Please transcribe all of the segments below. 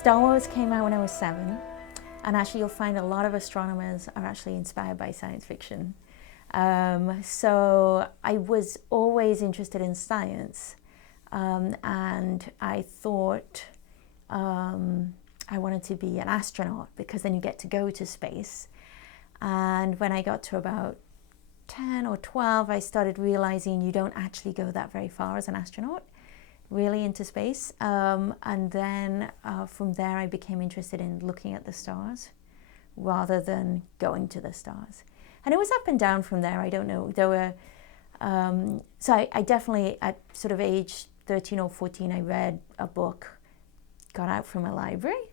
Star Wars came out when I was 7, and actually you'll find a lot of astronomers are actually inspired by science fiction. So I was always interested in science, and I thought I wanted to be an astronaut because then you get to go to space. And when I got to about 10 or 12, I started realizing you don't actually go that very far as an astronaut, really into space. And then from there, I became interested in looking at the stars rather than going to the stars. And it was up and down from there. I don't know. There were, so I definitely, at sort of age 13 or 14, I read a book, got out from a library,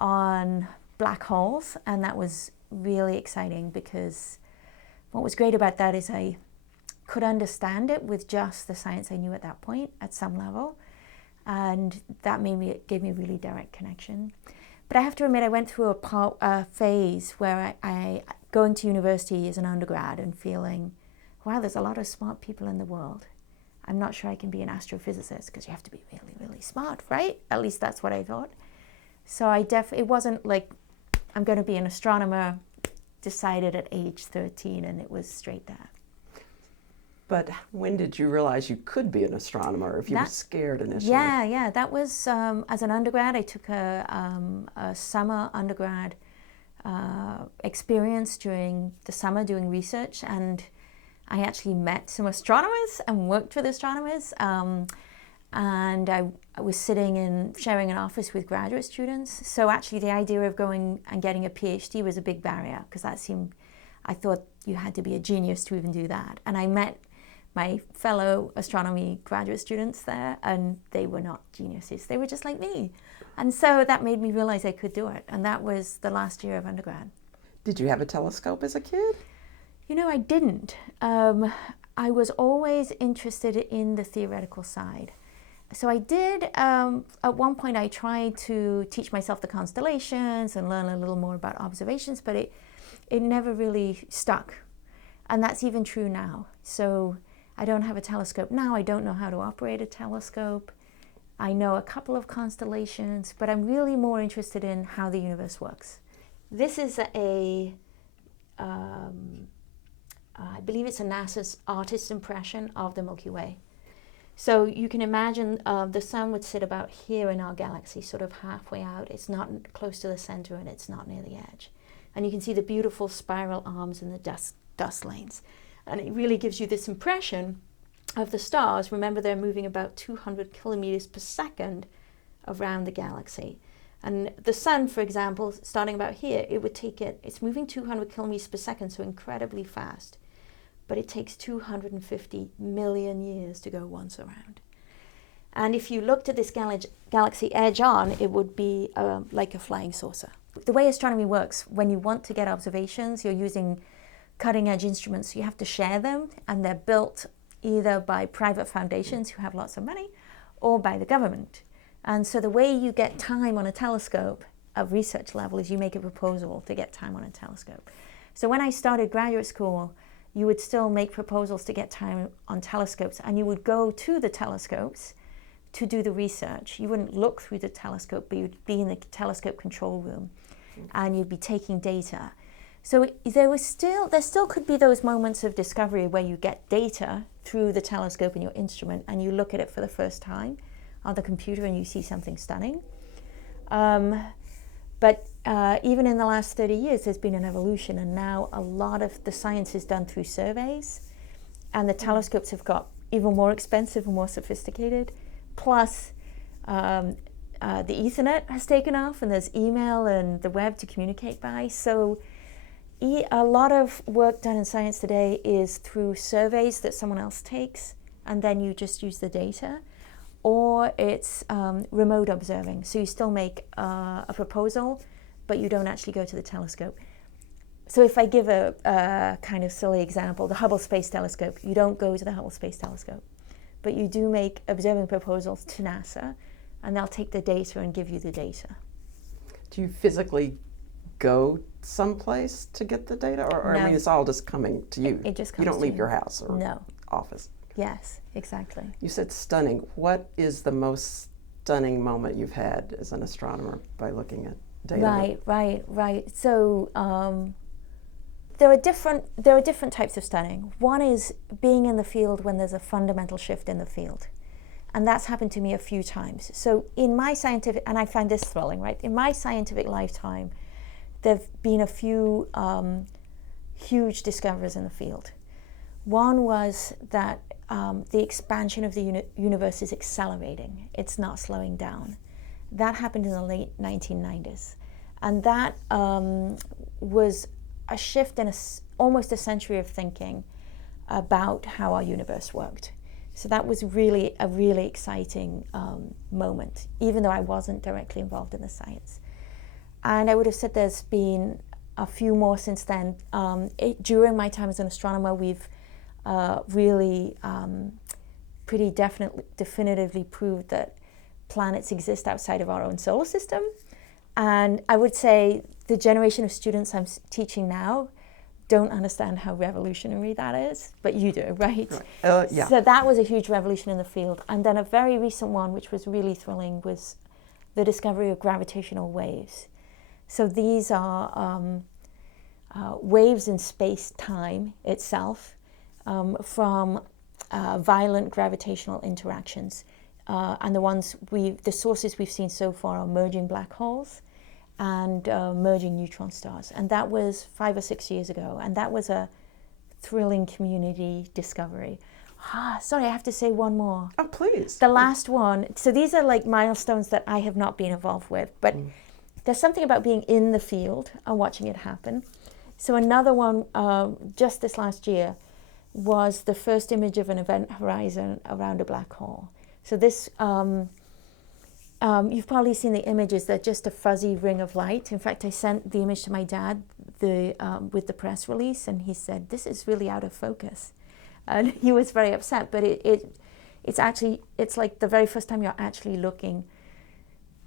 on black holes. And that was really exciting because what was great about that is I could understand it with just the science I knew at that point at some level, and that gave me a really direct connection. But I have to admit, I went through a phase where I going to university as an undergrad and feeling, wow, there's a lot of smart people in the world. I'm not sure I can be an astrophysicist because you have to be really, really smart, right? At least that's what I thought. So it wasn't like I'm going to be an astronomer, decided at age 13, and it was straight there. But when did you realize you could be an astronomer if you were scared initially? Yeah. That was as an undergrad. I took a summer undergrad experience during the summer doing research, and I actually met some astronomers and worked with astronomers. And I was sitting and sharing an office with graduate students. So actually the idea of going and getting a PhD was a big barrier because I thought you had to be a genius to even do that. And I met my fellow astronomy graduate students there, and they were not geniuses. They were just like me. And so that made me realize I could do it. And that was the last year of undergrad. Did you have a telescope as a kid? You know, I didn't. I was always interested in the theoretical side. So I did, at one point I tried to teach myself the constellations and learn a little more about observations, but it never really stuck. And that's even true now. So I don't have a telescope now. I don't know how to operate a telescope. I know a couple of constellations, but I'm really more interested in how the universe works. This is I believe it's a NASA's artist impression of the Milky Way. So you can imagine the sun would sit about here in our galaxy, sort of halfway out. It's not close to the center and it's not near the edge. And you can see the beautiful spiral arms and the dust lanes. And it really gives you this impression of the stars. Remember, they're moving about 200 kilometers per second around the galaxy. And the sun, for example, starting about here, it's moving 200 kilometers per second, so incredibly fast. But it takes 250 million years to go once around. And if you looked at this galaxy edge on, it would be like a flying saucer. The way astronomy works, when you want to get observations, you're using cutting edge instruments. You have to share them, and they're built either by private foundations who have lots of money or by the government. And so the way you get time on a telescope at research level is you make a proposal to get time on a telescope. So when I started graduate school, you would still make proposals to get time on telescopes, and you would go to the telescopes to do the research. You wouldn't look through the telescope, but you'd be in the telescope control room, and you'd be taking data. So there still could be those moments of discovery where you get data through the telescope and your instrument, and you look at it for the first time on the computer and you see something stunning. But even in the last 30 years, there's been an evolution, and now a lot of the science is done through surveys, and the telescopes have got even more expensive and more sophisticated. Plus, the Ethernet has taken off, and there's email and the web to communicate by. So a lot of work done in science today is through surveys that someone else takes, and then you just use the data. Or it's remote observing. So you still make a proposal, but you don't actually go to the telescope. So if I give a kind of silly example, the Hubble Space Telescope, you don't go to the Hubble Space Telescope, but you do make observing proposals to NASA, and they'll take the data and give you the data. Do you physically go someplace to get the data? Or No. I mean, it's all just coming to you? It just comes You don't to leave you. your house or No. office? Yes, exactly. You said stunning. What is the most stunning moment you've had as an astronomer by looking at data. Right. So there are different types of stunning. One is being in the field when there's a fundamental shift in the field. And that's happened to me a few times. So in my scientific, and I find this thrilling, right? In my scientific lifetime, there have been a few huge discoveries in the field. One was that the expansion of the universe is accelerating. It's not slowing down. That happened in the late 1990s. And that was a shift in almost a century of thinking about how our universe worked. So that was really a really exciting moment, even though I wasn't directly involved in the science. And I would have said there's been a few more since then. During my time as an astronomer, we've really pretty definitively proved that planets exist outside of our own solar system. And I would say the generation of students I'm teaching now don't understand how revolutionary that is, but you do, right? Yeah. So that was a huge revolution in the field. And then a very recent one, which was really thrilling, was the discovery of gravitational waves. So these are waves in space-time itself from violent gravitational interactions. And the sources we've seen so far are merging black holes and merging neutron stars. And that was 5 or 6 years ago. And that was a thrilling community discovery. Sorry, I have to say one more. Oh, please. The last one. So these are like milestones that I have not been involved with. But there's something about being in the field and watching it happen. So another one, just this last year, was the first image of an event horizon around a black hole. So this... you've probably seen the images. They're just a fuzzy ring of light. In fact, I sent the image to my dad with the press release, and he said, "This is really out of focus." And he was very upset, but it's like the very first time you're actually looking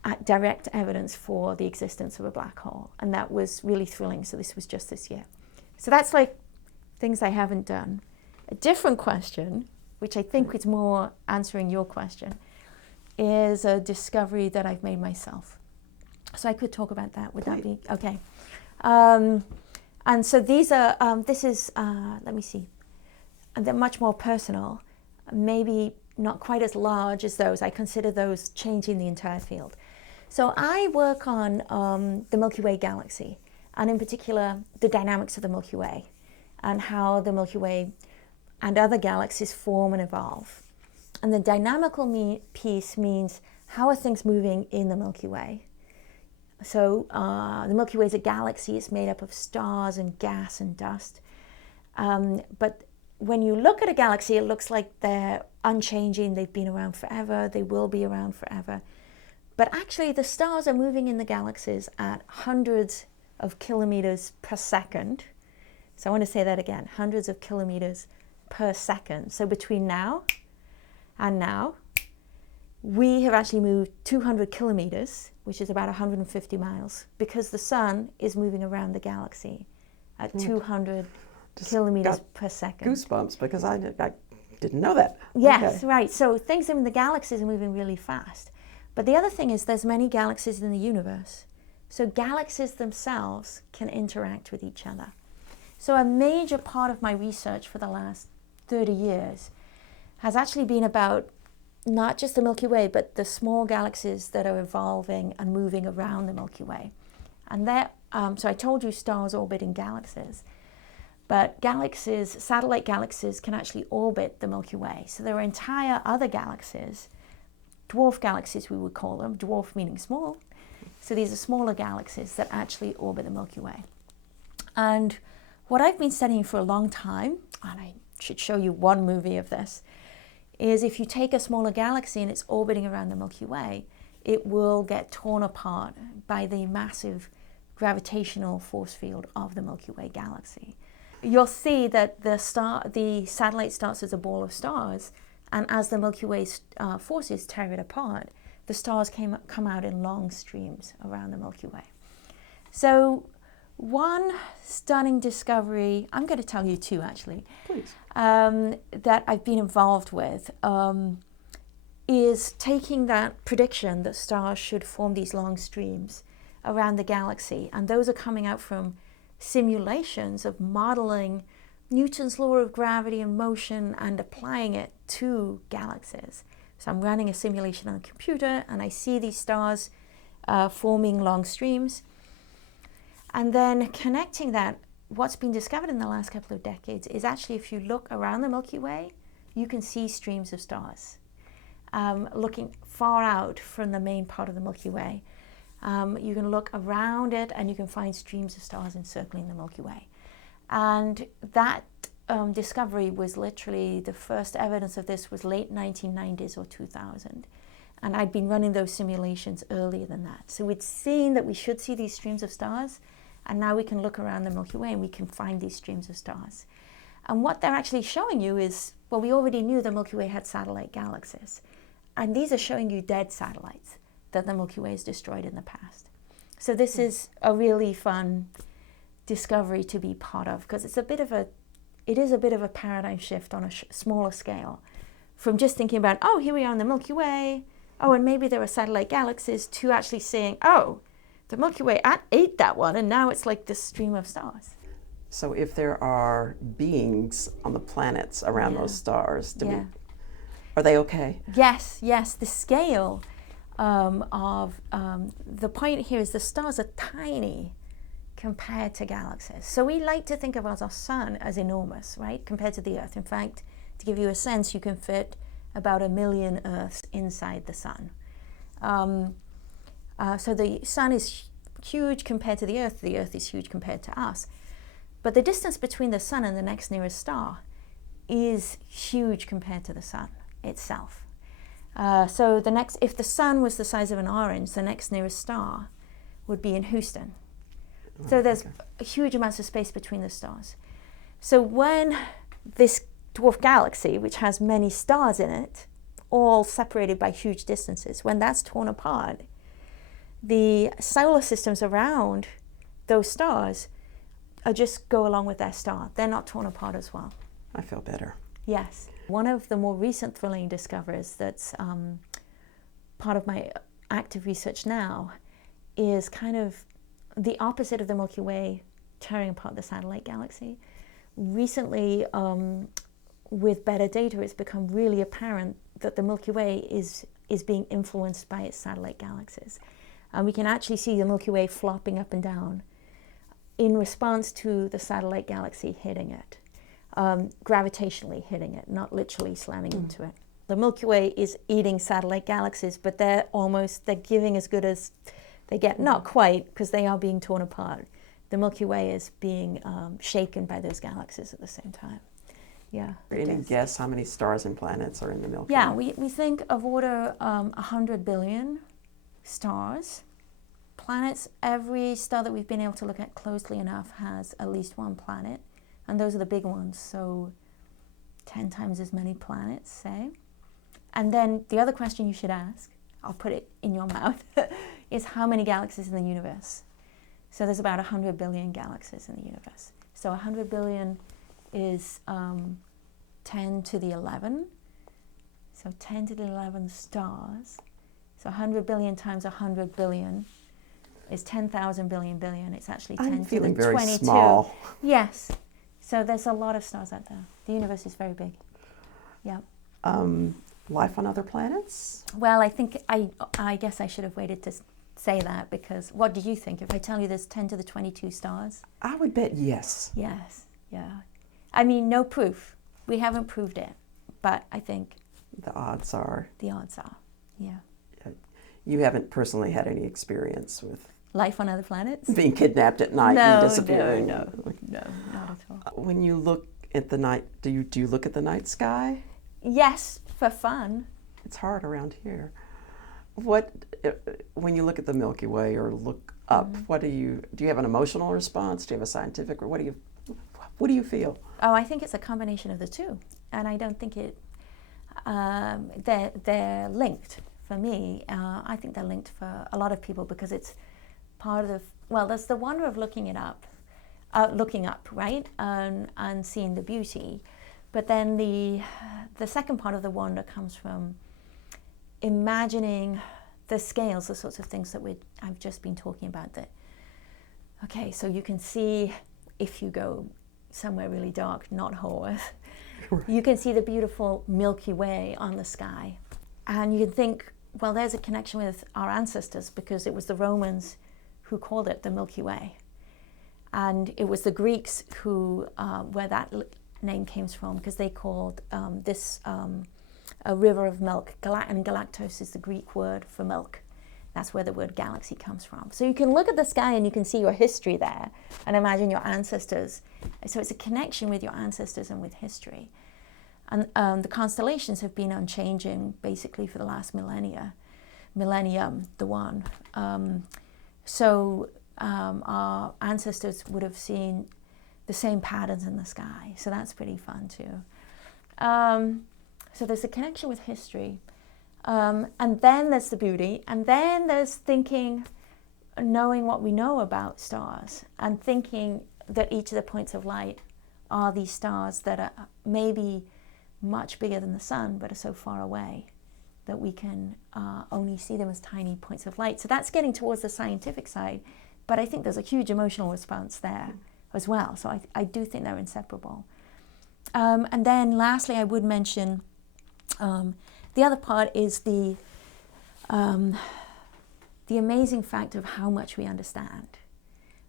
at direct evidence for the existence of a black hole. And that was really thrilling. So this was just this year. So that's like things I haven't done. A different question, which I think is more answering your question, is a discovery that I've made myself. So I could talk about that. Would that be okay? And so these are, let me see, and they're much more personal, maybe not quite as large as those. I consider those changing the entire field. So I work on the Milky Way galaxy, and in particular, the dynamics of the Milky Way, and how the Milky Way and other galaxies form and evolve. And the dynamical piece means how are things moving in the Milky Way. So the Milky Way is a galaxy. It's made up of stars and gas and dust. But when you look at a galaxy, it looks like they're unchanging. They've been around forever. They will be around forever. But actually, the stars are moving in the galaxies at hundreds of kilometers per second. So I want to say that again, hundreds of kilometers per second. So between now and now, we have actually moved 200 kilometers, which is about 150 miles, because the sun is moving around the galaxy at 200 kilometers per second. Goosebumps, because I didn't know that. Yes, okay. Right. So things in the galaxies are moving really fast. But the other thing is there's many galaxies in the universe. So galaxies themselves can interact with each other. So a major part of my research for the last 30 years has actually been about not just the Milky Way, but the small galaxies that are evolving and moving around the Milky Way. And so I told you stars orbiting galaxies, but galaxies, satellite galaxies, can actually orbit the Milky Way. So there are entire other galaxies, dwarf galaxies we would call them, dwarf meaning small. So these are smaller galaxies that actually orbit the Milky Way. And what I've been studying for a long time, and I should show you one movie of this, is if you take a smaller galaxy and it's orbiting around the Milky Way, it will get torn apart by the massive gravitational force field of the Milky Way galaxy. You'll see that the satellite starts as a ball of stars, and as the Milky Way's forces tear it apart, the stars come out in long streams around the Milky Way. So one stunning discovery, I'm going to tell you 2 actually, please, that I've been involved with is taking that prediction that stars should form these long streams around the galaxy, and those are coming out from simulations of modeling Newton's law of gravity and motion and applying it to galaxies. So I'm running a simulation on a computer and I see these stars forming long streams, and then connecting that. What's been discovered in the last couple of decades is actually, if you look around the Milky Way, you can see streams of stars. Looking far out from the main part of the Milky Way, you can look around it and you can find streams of stars encircling the Milky Way. And that discovery was literally, the first evidence of this was late 1990s or 2000. And I'd been running those simulations earlier than that. So we'd seen that we should see these streams of stars, and now we can look around the Milky Way and we can find these streams of stars. And what they're actually showing you is, well, we already knew the Milky Way had satellite galaxies. And these are showing you dead satellites that the Milky Way has destroyed in the past. So this is a really fun discovery to be part of, because it is a bit of a paradigm shift on a smaller scale, from just thinking about, oh, here we are in the Milky Way, oh, and maybe there are satellite galaxies, to actually saying, oh, the Milky Way ate that one, and now it's like this stream of stars. So if there are beings on the planets around those stars, are they okay? Yes. The scale of the point here is the stars are tiny compared to galaxies. So we like to think of our sun as enormous, right, compared to the Earth. In fact, to give you a sense, you can fit about 1 million Earths inside the sun. So the sun is huge compared to the Earth is huge compared to us. But the distance between the sun and the next nearest star is huge compared to the sun itself. So if the sun was the size of an orange, the next nearest star would be in Houston. So there's huge amounts of space between the stars. So when this dwarf galaxy, which has many stars in it, all separated by huge distances, when that's torn apart, the solar systems around those stars just go along with their star. They're not torn apart as well. I feel better. Yes. One of the more recent thrilling discoveries that's part of my active research now is kind of the opposite of the Milky Way tearing apart the satellite galaxy. Recently, with better data, it's become really apparent that the Milky Way is being influenced by its satellite galaxies. And we can actually see the Milky Way flopping up and down in response to the satellite galaxy hitting it, gravitationally hitting it, not literally slamming into it. The Milky Way is eating satellite galaxies, but they're giving as good as they get. Not quite, because they are being torn apart. The Milky Way is being shaken by those galaxies at the same time. Yeah. Any guess how many stars and planets are in the Milky Way? Yeah, we think of order 100 billion stars. Planets, every star that we've been able to look at closely enough has at least one planet, and those are the big ones, so 10 times as many planets, say. And then the other question you should ask, I'll put it in your mouth, is how many galaxies in the universe? So there's about 100 billion galaxies in the universe. So 100 billion is 10 to the 11. So 10 to the 11 stars. So 100 billion times 100 billion is 10,000 billion billion. It's actually 10 to the 22. I'm feeling very small. Yes. So there's a lot of stars out there. The universe is very big. Yeah. Life on other planets? Well, I guess I should have waited to say that, because what do you think? If I tell you there's 10 to the 22 stars? I would bet yes. Yes. Yeah. I mean, no proof. We haven't proved it, but I think the odds are. Yeah. You haven't personally had any experience with life on other planets? Being kidnapped at night and disappearing? No, not at all. When you look at the night, do you look at the night sky? Yes, for fun. It's hard around here. When you look at the Milky Way or look up, do you have an emotional response? Do you have a scientific, or what do you feel? Oh, I think it's a combination of the two, and I don't think they're linked. For me, I think they're linked for a lot of people, because it's part of there's the wonder of looking up, right, and seeing the beauty. But then the second part of the wonder comes from imagining the scales, the sorts of things that I've just been talking about. That, okay, so you can see, if you go somewhere really dark, not Haworth, right, you can see the beautiful Milky Way on the sky. And you can think, well, there's a connection with our ancestors, because it was the Romans who called it the Milky Way. And it was the Greeks who, where that name came from, because they called this a river of milk, and galactos is the Greek word for milk. That's where the word galaxy comes from. So you can look at the sky and you can see your history there, and imagine your ancestors. So it's a connection with your ancestors and with history. And the constellations have been unchanging basically for the last millennium, our ancestors would have seen the same patterns in the sky. So that's pretty fun too. So there's a connection with history. And then there's the beauty. And then there's thinking, knowing what we know about stars, and thinking that each of the points of light are these stars that are maybe much bigger than the sun, but are so far away that we can only see them as tiny points of light. So that's getting towards the scientific side. But I think there's a huge emotional response there as well. So I do think they're inseparable. And then lastly, I would mention the other part is the amazing fact of how much we understand,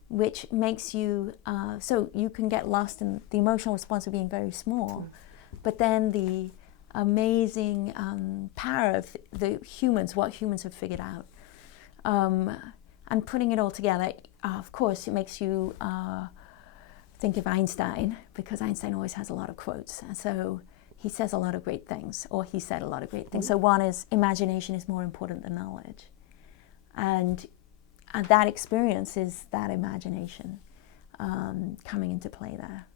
which makes you, so you can get lost in the emotional response of being very small, but then the amazing power of the humans, what humans have figured out, and putting it all together. Of course, it makes you think of Einstein, because Einstein always has a lot of quotes. And so he says a lot of great things, or he said a lot of great things. So one is, imagination is more important than knowledge. And that experience is that imagination coming into play there.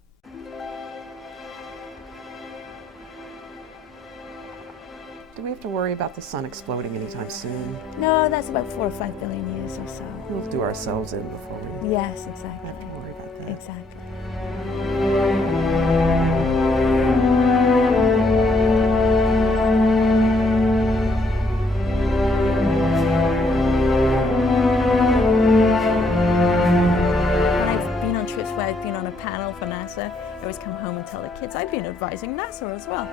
Do we have to worry about the sun exploding anytime soon? No, that's about 4 or 5 billion years or so. We'll do ourselves in before we Yes, exactly. have to worry about that. Exactly. I've been on a panel for NASA. I always come home and tell the kids, I've been advising NASA as well.